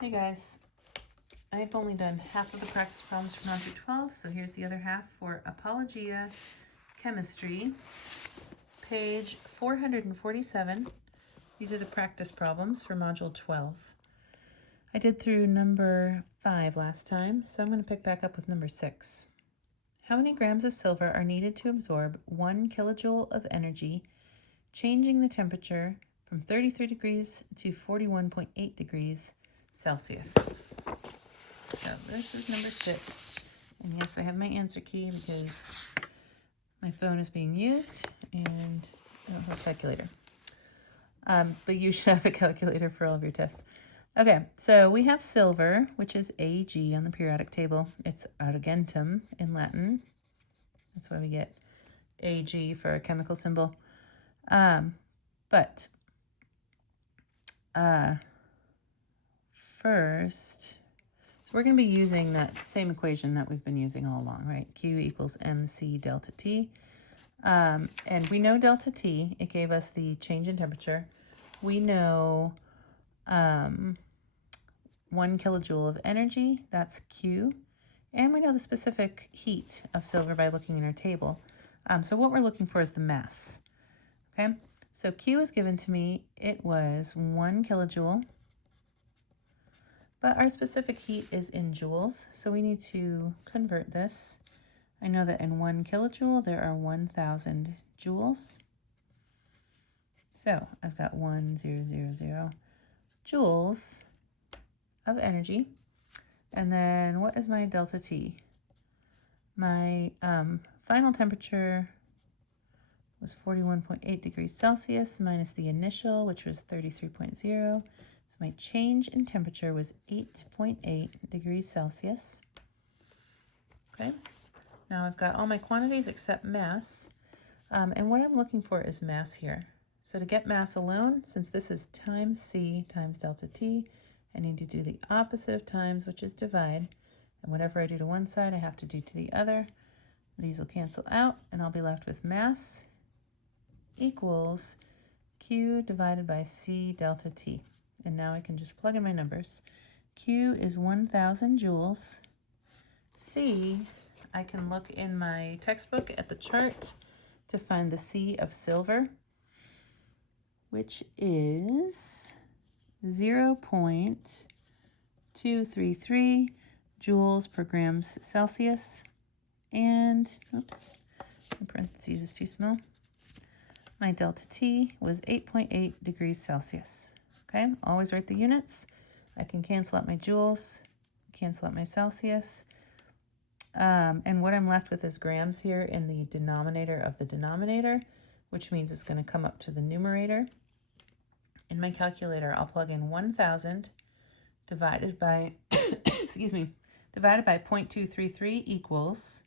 Hey guys, I've only done half of the practice problems for Module 12, so here's the other half for Apologia Chemistry, page 447. These are the practice problems for Module 12. I did through number 5 last time, so I'm going to pick back up with number 6. How many grams of silver are needed to absorb 1 kilojoule of energy, changing the temperature from 33 degrees to 41.8 degrees Celsius? So this is number 6. And yes, I have my answer key because my phone is being used and I don't have a calculator. But you should have a calculator for all of your tests. Okay, so we have silver, which is Ag on the periodic table. It's argentum in Latin. That's why we get Ag for a chemical symbol. First, so we're going to be using that same equation that we've been using all along, right? Q equals mc delta T. And we know delta T, it gave us the change in temperature. We know 1 kilojoule of energy, that's Q. And we know the specific heat of silver by looking in our table. So what we're looking for is the mass, okay? So Q is given to me, it was 1 kilojoule. But our specific heat is in joules, so we need to convert this. I know that in 1 kilojoule, there are 1,000 joules. So I've got 1,000 joules of energy. And then what is my delta T? My final temperature was 41.8 degrees Celsius minus the initial, which was 33.0. So my change in temperature was 8.8 degrees Celsius. Okay, now I've got all my quantities except mass. And what I'm looking for is mass here. So to get mass alone, since this is times C times delta T, I need to do the opposite of times, which is divide. And whatever I do to one side, I have to do to the other. These will cancel out, and I'll be left with mass equals Q divided by C delta T. And now I can just plug in my numbers. Q is 1,000 joules. C, I can look in my textbook at the chart to find the C of silver, which is 0.233 joules per grams Celsius. And, oops, the parentheses is too small. My delta T was 8.8 degrees Celsius. Okay, always write the units. I can cancel out my joules, cancel out my Celsius. And what I'm left with is grams here in the denominator of the denominator, which means it's going to come up to the numerator. In my calculator, I'll plug in 1,000 divided by, excuse me, divided by 0.233 equals,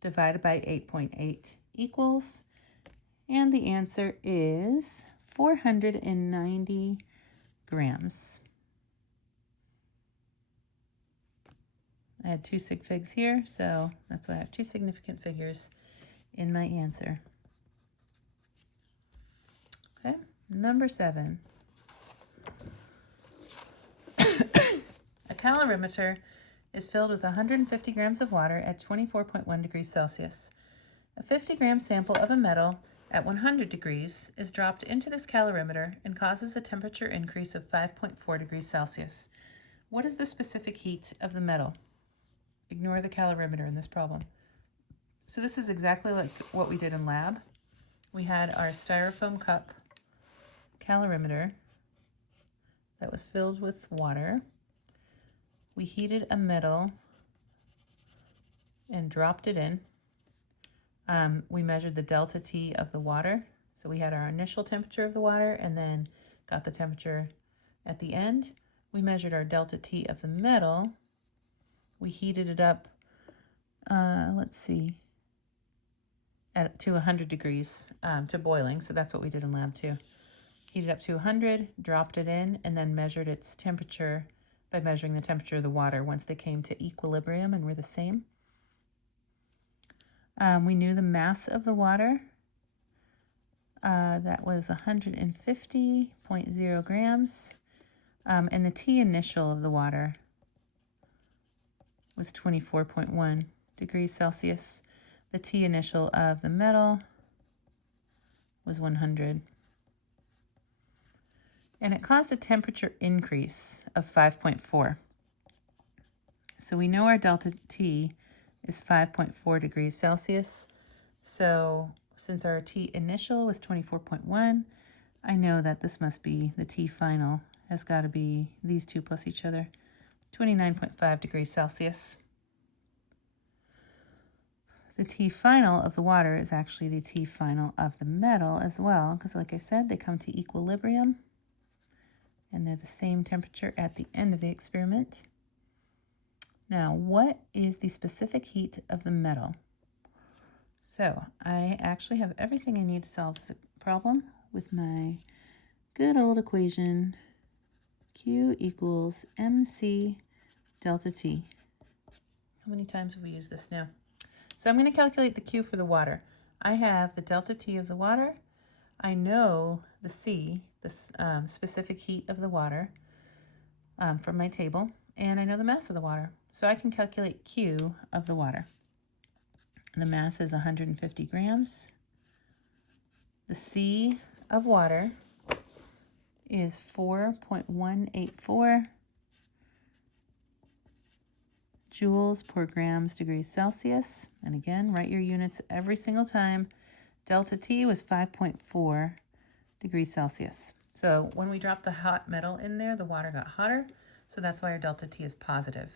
divided by 8.8 equals, and the answer is 490 grams. I had 2 sig figs here, so that's why I have 2 significant figures in my answer. Okay, number 7. A calorimeter is filled with 150 grams of water at 24.1 degrees Celsius. A 50-gram sample of a metal at 100 degrees is dropped into this calorimeter and causes a temperature increase of 5.4 degrees Celsius. What is the specific heat of the metal? Ignore the calorimeter in this problem. So this is exactly like what we did in lab. We had our styrofoam cup calorimeter that was filled with water. We heated a metal and dropped it in. We measured the delta T of the water. So we had our initial temperature of the water and then got the temperature at the end. We measured our delta T of the metal. We heated it up, let's see, to 100 degrees to boiling. So that's what we did in lab too. Heated up to 100, dropped it in, and then measured its temperature by measuring the temperature of the water once they came to equilibrium and were the same. We knew the mass of the water. That was 150.0 grams. And the T initial of the water was 24.1 degrees Celsius. The T initial of the metal was 100. And it caused a temperature increase of 5.4. So we know our delta T is 5.4 degrees Celsius. So since our T initial was 24.1, I know that this must be the T final has got to be these two plus each other, 29.5 degrees Celsius. The T final of the water is actually the T final of the metal as well, because like I said, they come to equilibrium and they're the same temperature at the end of the experiment. Now, what is the specific heat of the metal? So I actually have everything I need to solve this problem with my good old equation, Q equals mc delta T. How many times have we used this now? So I'm going to calculate the Q for the water. I have the delta T of the water. I know the C, the specific heat of the water from my table, and I know the mass of the water. So I can calculate Q of the water. The mass is 150 grams. The C of water is 4.184 joules per grams degrees Celsius. And again, write your units every single time. Delta T was 5.4 degrees Celsius. So when we dropped the hot metal in there, the water got hotter. So that's why our delta T is positive.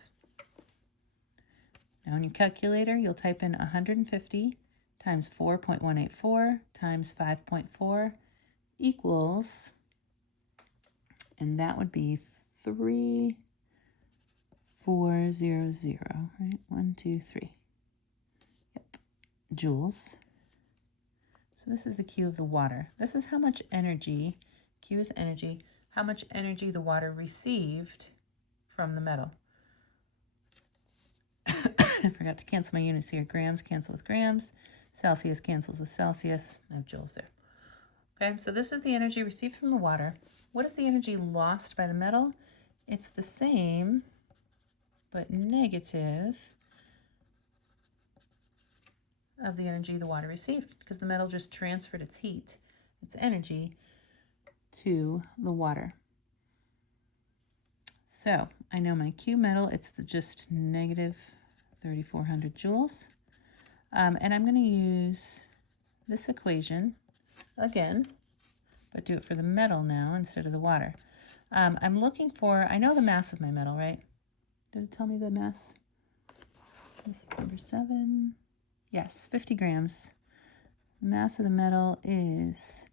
Now in your calculator, you'll type in 150 times 4.184 times 5.4 equals, and that would be 3400, right? 1, 2, 3. Yep, joules. So this is the Q of the water. This is how much energy, Q is energy, how much energy the water received from the metal. I forgot to cancel my units here. Grams cancel with grams. Celsius cancels with Celsius. I have joules there. Okay, so this is the energy received from the water. What is the energy lost by the metal? It's the same, but negative of the energy the water received, because the metal just transferred its heat, its energy, to the water. So I know my Q metal, it's just negative 3,400 joules. And I'm going to use this equation again, but do it for the metal now instead of the water. I'm looking for, I know the mass of my metal, right? Did it tell me the mass? This is number 7. Yes, 50 grams. The mass of the metal is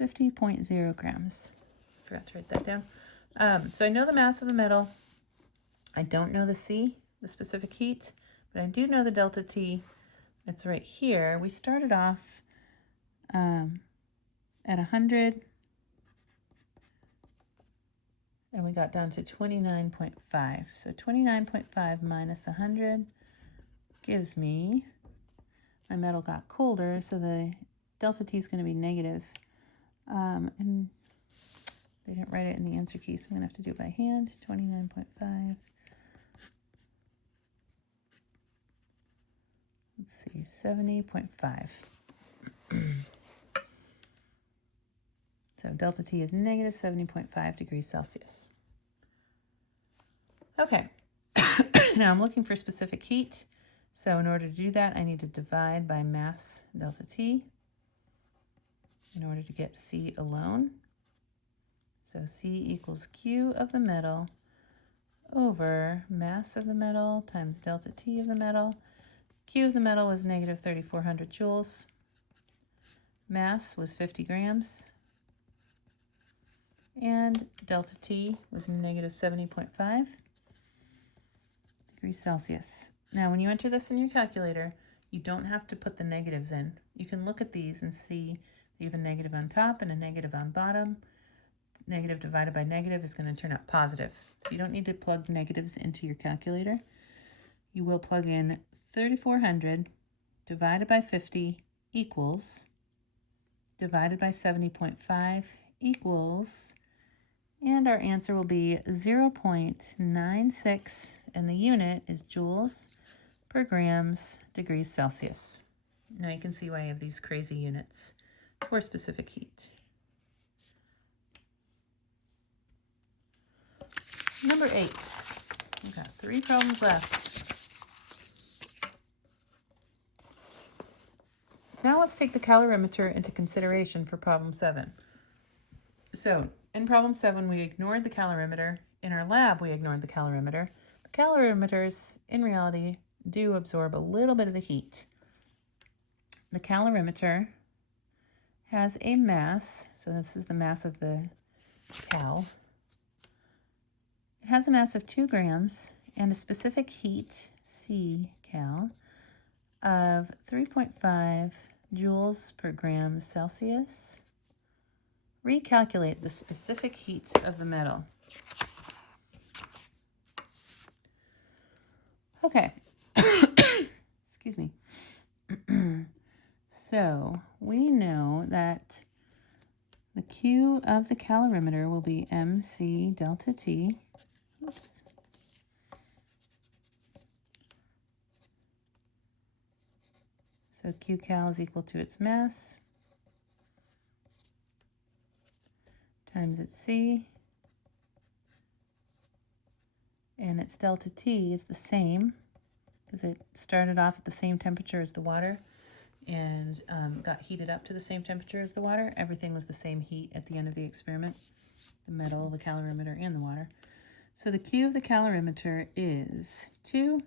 50.0 grams. Forgot to write that down. So I know the mass of the metal. I don't know the C, the specific heat, but I do know the delta T. It's right here. We started off at 100, and we got down to 29.5. So 29.5 minus 100 gives me, my metal got colder, so the delta T is going to be negative. And they didn't write it in the answer key, so I'm going to have to do it by hand. 29.5. Let's see, 70.5. So delta T is negative 70.5 degrees Celsius. Okay, now I'm looking for specific heat. So in order to do that, I need to divide by mass delta T in order to get C alone. So C equals Q of the metal over mass of the metal times delta T of the metal. Q of the metal was negative 3,400 joules. Mass was 50 grams. And delta T was negative 70.5 degrees Celsius. Now, when you enter this in your calculator, you don't have to put the negatives in. You can look at these and see you have a negative on top and a negative on bottom. Negative divided by negative is going to turn out positive. So you don't need to plug negatives into your calculator. You will plug in 3,400 divided by 50 equals, divided by 70.5 equals And our answer will be 0.96, and the unit is joules per grams degrees Celsius. Now you can see why I have these crazy units for specific heat. Number 8. We've got 3 problems left. Now let's take the calorimeter into consideration for problem 7. So in problem 7, we ignored the calorimeter. In our lab, we ignored the calorimeter. The calorimeters, in reality, do absorb a little bit of the heat. The calorimeter has a mass, so this is the mass of the cal. It has a mass of 2 grams and a specific heat, C cal, of 3.5 joules per gram Celsius. Recalculate the specific heat of the metal. Okay, excuse me. So we know that the Q of the calorimeter will be MC delta T. Oops. So Q cal is equal to its mass times its C, and its delta T is the same because it started off at the same temperature as the water and got heated up to the same temperature as the water. Everything was the same heat at the end of the experiment, the metal, the calorimeter, and the water. So the Q of the calorimeter is 2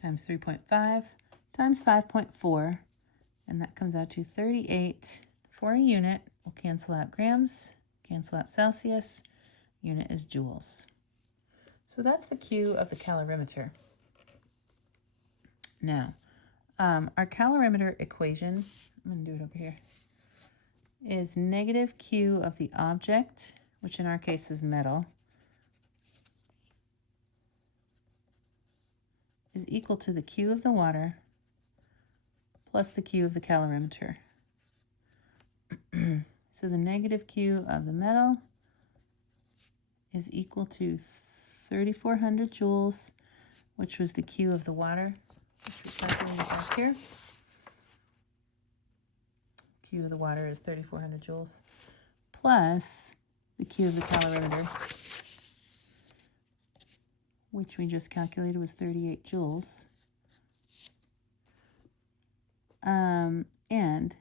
times 3.5 times 5.4, and that comes out to 38 for a unit. We'll cancel out grams, cancel out Celsius. Unit is joules. So that's the Q of the calorimeter. Now, our calorimeter equation, I'm going to do it over here, is negative Q of the object, which in our case is metal, is equal to the Q of the water plus the Q of the calorimeter. So the negative Q of the metal is equal to 3,400 joules, which was the Q of the water, which we calculated back here. Q of the water is 3,400 joules, plus the Q of the calorimeter, which we just calculated was 38 joules. And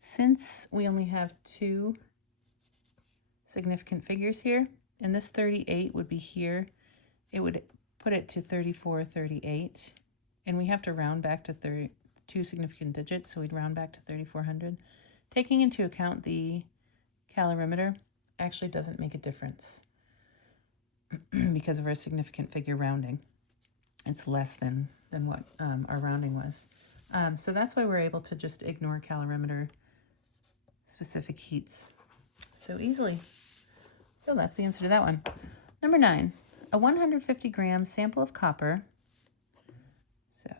since we only have 2 significant figures here, and this 38 would be here, it would put it to 3438, and we have to round back to 2 significant digits, so we'd round back to 3,400. Taking into account the calorimeter actually doesn't make a difference because of our significant figure rounding. It's less than what our rounding was. So that's why we're able to just ignore calorimeter specific heats so easily. So that's the answer to that one. Number 9, a 150 gram sample of copper. So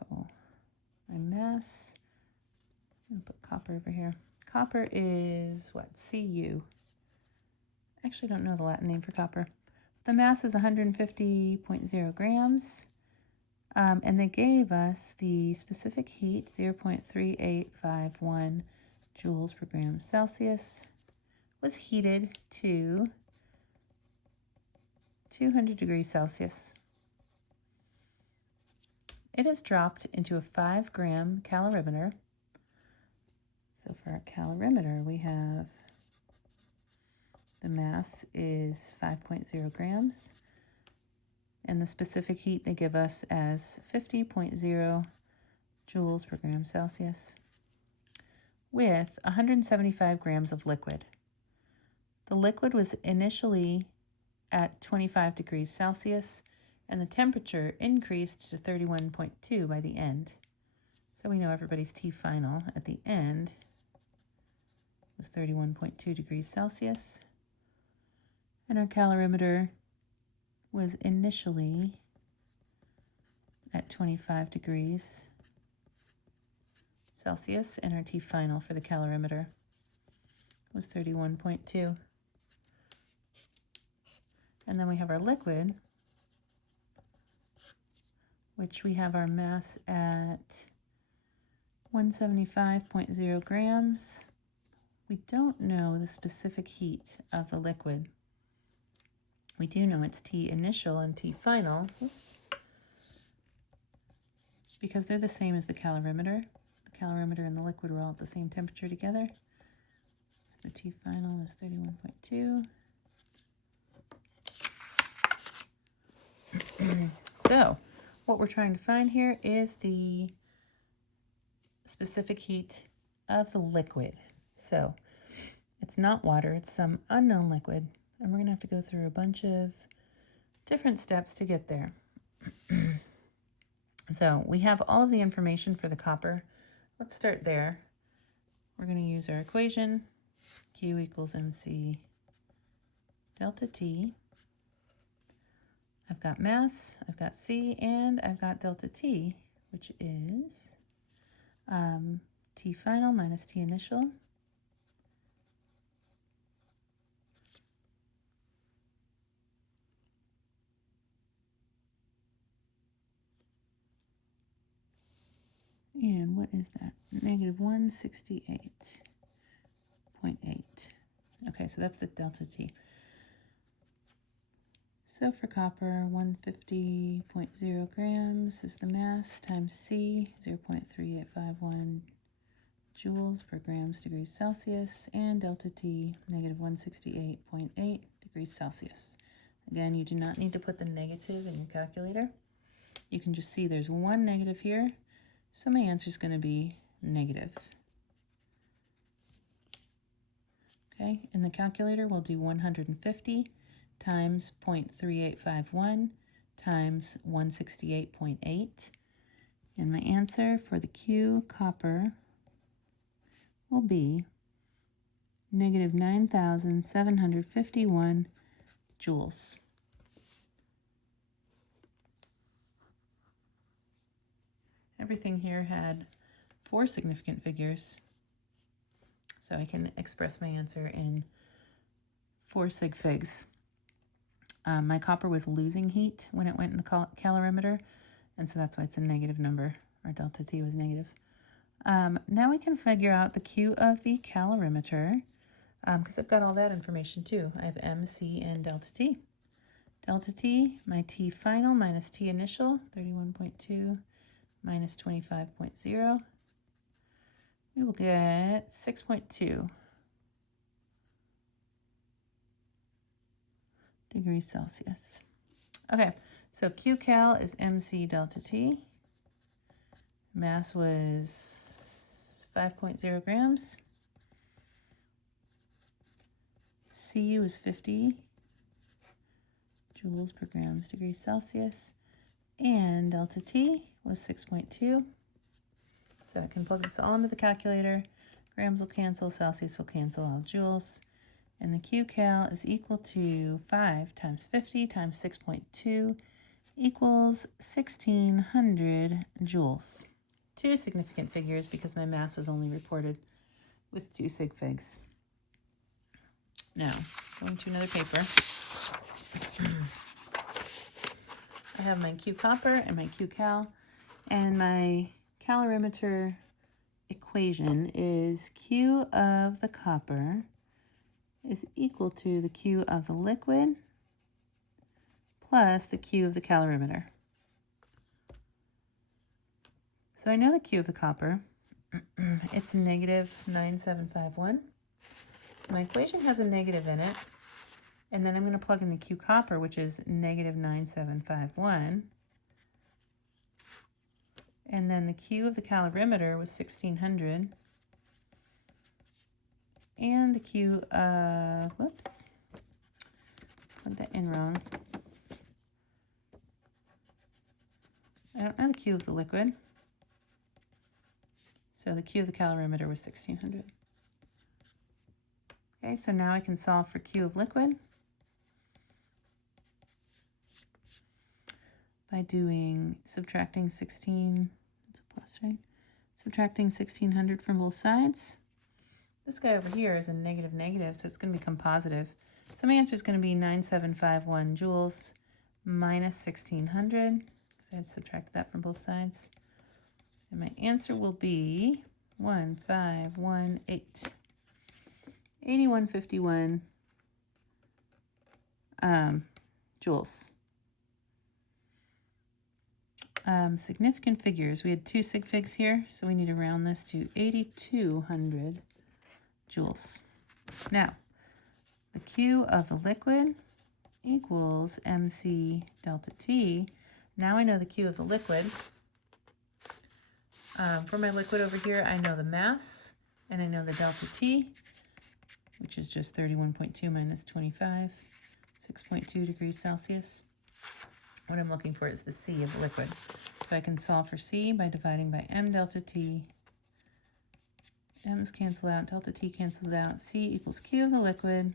my mass, I'm gonna put copper over here. Copper is what? Cu. Actually don't know the Latin name for copper. The mass is 150.0 grams. And they gave us the specific heat, 0.3851 joules per gram Celsius, was heated to 200 degrees Celsius. It is dropped into a 5 gram calorimeter. So for our calorimeter, we have the mass is 5.0 grams. And the specific heat they give us as 50.0 joules per gram Celsius with 175 grams of liquid. The liquid was initially at 25 degrees Celsius, and the temperature increased to 31.2 by the end. So we know everybody's T final at the end was 31.2 degrees Celsius. And our calorimeter was initially at 25 degrees Celsius, and our T final for the calorimeter was 31.2. And then we have our liquid, which we have our mass at 175.0 grams. We don't know the specific heat of the liquid. We do know it's T initial and T final. Oops. Because they're the same as the calorimeter. The calorimeter and the liquid were all at the same temperature together. So the T final is 31.2. So what we're trying to find here is the specific heat of the liquid. So it's not water, it's some unknown liquid, and we're going to have to go through a bunch of different steps to get there. So we have all of the information for the copper. Let's start there. We're going to use our equation, Q equals MC delta T. I've got mass, I've got C, and I've got delta T, which is T final minus T initial. And what is that? Negative 168.8. Okay, so that's the delta T. So for copper, 150.0 grams is the mass times C, 0.3851 joules per grams degrees Celsius, and delta T, negative 168.8 degrees Celsius. Again, you do not need to put the negative in your calculator. You can just see there's one negative here, so my answer is going to be negative. Okay, in the calculator, we'll do 150 times 0.3851 times 168.8. And my answer for the Q copper will be negative 9,751 joules. Everything here had 4 significant figures, so I can express my answer in 4 sig figs. My copper was losing heat when it went in the calorimeter, and so that's why it's a negative number. Our delta T was negative. Now we can figure out the Q of the calorimeter, because I've got all that information too. I have M, C, and delta T. Delta T, my T final minus T initial, 31.2 minus 25.0. We will get 6.2 degrees Celsius. Okay, so QCal is MC delta T. Mass was 5.0 grams. C was 50 joules per grams degrees Celsius. And delta T was 6.2. So I can plug this all into the calculator. Grams will cancel, Celsius will cancel out joules. And the QCal is equal to 5 times 50 times 6.2 equals 1,600 joules. 2 significant figures because my mass was only reported with 2 sig figs. Now, going to another paper. I have my Q copper and my Q cal, and my calorimeter equation is Q of the copper is equal to the Q of the liquid plus the Q of the calorimeter. So I know the Q of the copper, it's negative 9,751. My equation has a negative in it, and then I'm going to plug in the Q copper, which is negative 9,751. And then the Q of the calorimeter was 1,600. And the Q of, whoops, put that in wrong. I don't know the Q of the liquid. So the Q of the calorimeter was 1,600. Okay, so now I can solve for Q of liquid by subtracting 16, it's a plus, right? Subtracting 1,600 from both sides. This guy over here is a negative negative, so it's going to become positive. So my answer is going to be 9751 joules minus 1600, because I had to subtract that from both sides. And my answer will be 1518. 8151 joules. Significant figures. We had two sig figs here, so we need to round this to 8200 joules. Now, the Q of the liquid equals mc delta T. Now I know the Q of the liquid. For my liquid over here, I know the mass, and I know the delta T, which is just 31.2 minus 25, 6.2 degrees Celsius. What I'm looking for is the C of the liquid. So I can solve for C by dividing by m delta T. M's cancel out, delta T cancels out. C equals Q of the liquid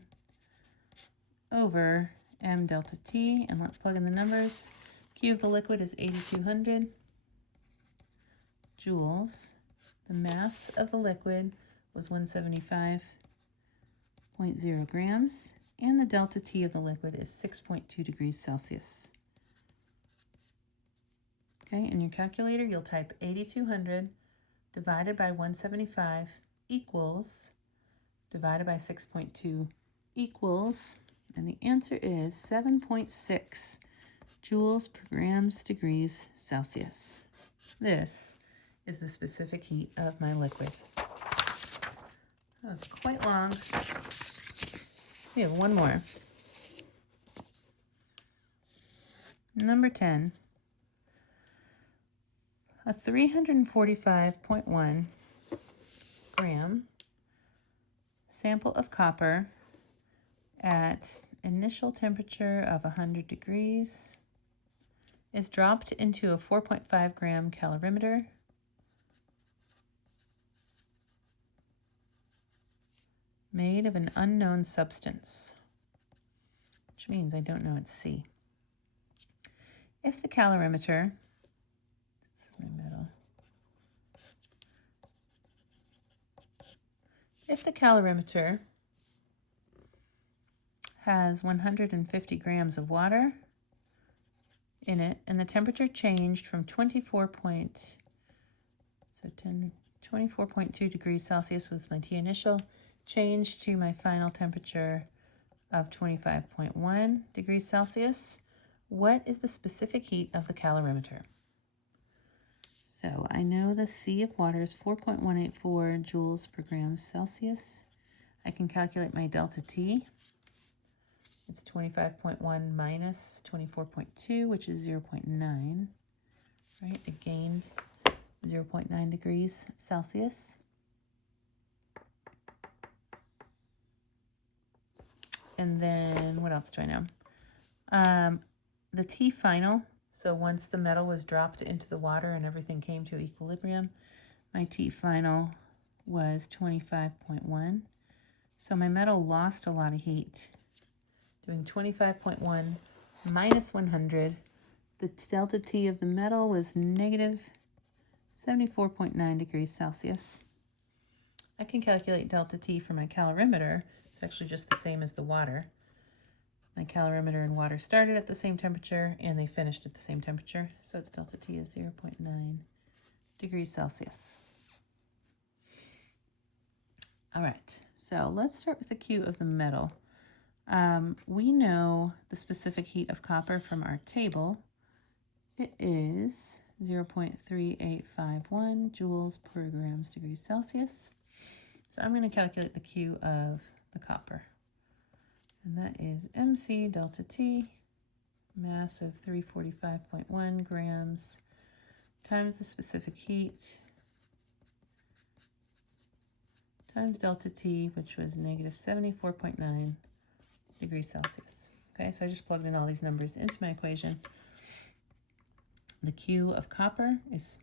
over m delta T. And let's plug in the numbers. Q of the liquid is 8200 joules. The mass of the liquid was 175.0 grams. And the delta T of the liquid is 6.2 degrees Celsius. Okay, in your calculator, you'll type 8200 divided by 175 equals, divided by 6.2 equals, and the answer is 7.6 joules per grams degrees Celsius. This is the specific heat of my liquid. That was quite long. We have one more. Number 10. A 345.1 gram sample of copper at initial temperature of 100 degrees is dropped into a 4.5 gram calorimeter made of an unknown substance, which means I don't know it's C. If the calorimeter, this is my metal, if the calorimeter has 150 grams of water in it and the temperature changed from 24.2 degrees Celsius was my T initial, changed to my final temperature of 25.1 degrees Celsius, what is the specific heat of the calorimeter? So I know the C of water is 4.184 joules per gram Celsius. I can calculate my delta T. It's 25.1 minus 24.2, which is 0.9, right? It gained 0.9 degrees Celsius. And then what else do I know? The T final, so once the metal was dropped into the water and everything came to equilibrium, my T final was 25.1. So my metal lost a lot of heat. Doing 25.1 minus 100, the delta T of the metal was negative 74.9 degrees Celsius. I can calculate delta T for my calorimeter. It's actually just the same as the water. My calorimeter and water started at the same temperature and they finished at the same temperature. So its delta T is 0.9 degrees Celsius. All right, so let's start with the Q of the metal. We know the specific heat of copper from our table. It is 0.3851 joules per grams degrees Celsius. So I'm going to calculate the Q of the copper. And that is MC delta T, mass of 345.1 grams, times the specific heat, times delta T, which was negative 74.9 degrees Celsius. Okay, so I just plugged in all these numbers into my equation. The Q of copper is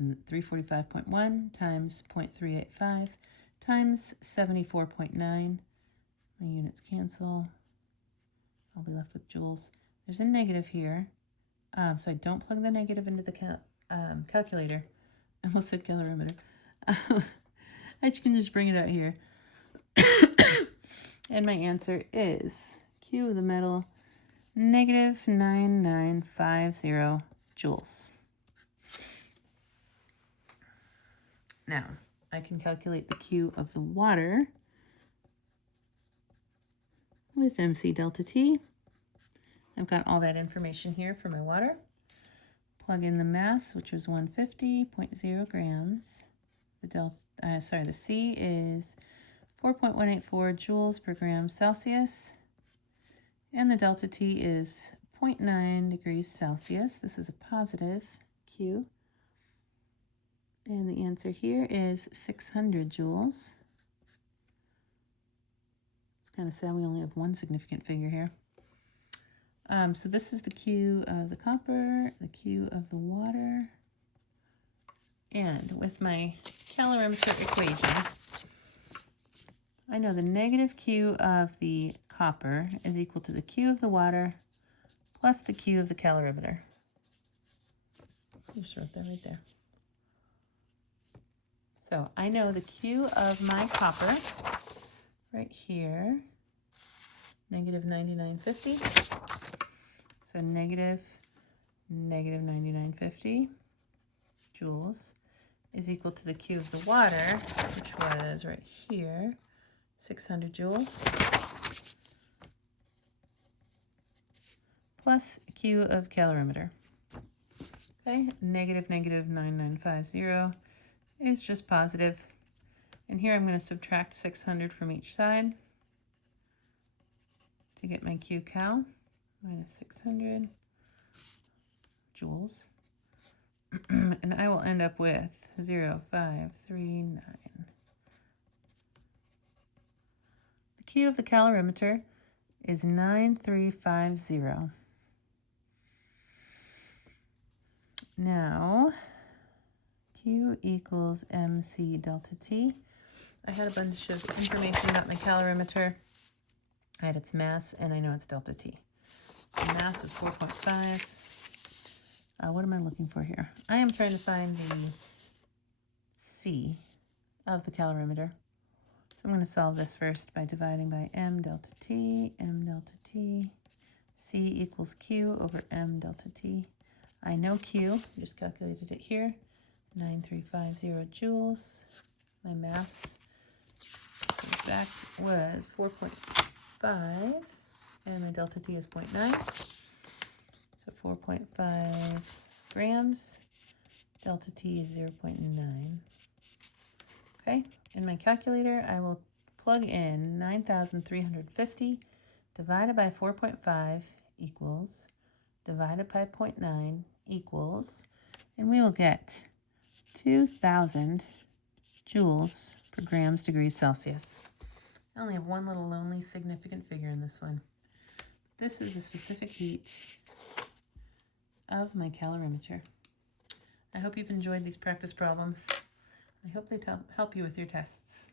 345.1 times 0.385 times 74.9. My units cancel. I'll be left with joules. There's a negative here, so I don't plug the negative into the calculator. I almost said calorimeter. I can just bring it out here. And my answer is Q of the metal, negative 9950 joules. Now, I can calculate the Q of the water with MC delta T. I've got all that information here for my water. Plug in the mass, which was 150.0 grams. The C is 4.184 joules per gram Celsius. And the delta T is 0.9 degrees Celsius. This is a positive Q. And the answer here is 600 joules. It's kind of sad we only have one significant figure here. So this is the Q of the copper, the Q of the water. And with my calorimeter equation, I know the negative Q of the copper is equal to the Q of the water plus the Q of the calorimeter. Just wrote that right there. So I know the Q of my copper right here, negative 9950. So negative 9950 joules is equal to the Q of the water, which was right here, 600 joules, plus Q of calorimeter. Okay, negative 9950 is just positive. And here I'm going to subtract 600 from each side to get my Q cal, minus 600 joules. And I will end up with 0.539. The Q of the calorimeter is 9350. Now, Q equals MC delta T. I had a bunch of information about my calorimeter. I had its mass, and I know it's delta T. So mass was 4.5. What am I looking for here? I am trying to find the C of the calorimeter. So I'm going to solve this first by dividing by M delta T, C equals Q over M delta T. I know Q, I just calculated it here, 9350 joules. My mass back was 4.5, and my delta T is 0.9. So 4.5 grams, delta T is 0.9. Okay, in my calculator, I will plug in 9,350 divided by 4.5 equals, divided by 0.9 equals, and we will get 2,000 joules per grams degrees Celsius. I only have one little lonely significant figure in this one. This is the specific heat of my calorimeter. I hope you've enjoyed these practice problems. I hope they help you with your tests.